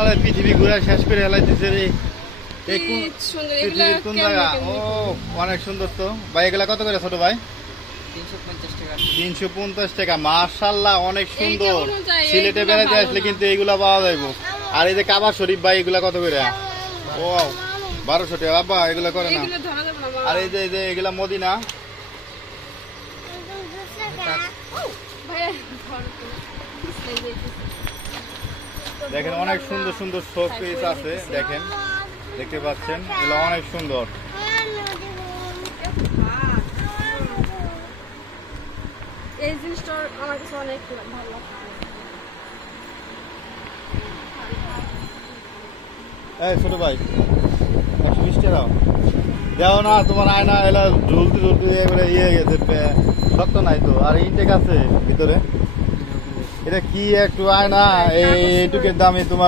আল্লাহ পৃথিবী ঘুরে শেষ করে রে। কোন- পৃথিবীর জায়গা? ও অনেক সুন্দর তো। ভাই এগুলা কত করে ছোট ভাই? তিনশো পঞ্চাশ টাকা। মার্শাল্লাহ অনেক সুন্দর। সিলেটে বেড়াতে আসলে কিন্তু এইগুলা পাওয়া যাইব। আর এই যে কাবা শরীফ ভাই এগুলা কত করে? ও বারোশো টাকা। বাবা এগুলা করে না। এগুলো ধরা যাবে না মা। আর এই যে এই যে এগুলা মদিনা ভাইয়া, ধরো তো। এই যে, দেখেন অনেক সুন্দর সুন্দর শো পিস আছে দেখেন। দেখতে পাচ্ছেন এগুলো অনেক সুন্দর। এই জিনিসটা আমার কাছে অনেক ভালো এই ছোট ভাই একশো বিশ টাকা দেও না তোমার আয়না এলা ঝুলতে ঝুলতে এবারে ইয়ে গেছে শক্ত নাই তো আর ইনটেক আছে ভিতরে। এটা কি একটু আয়না? এই এইটুকের দামে তোমার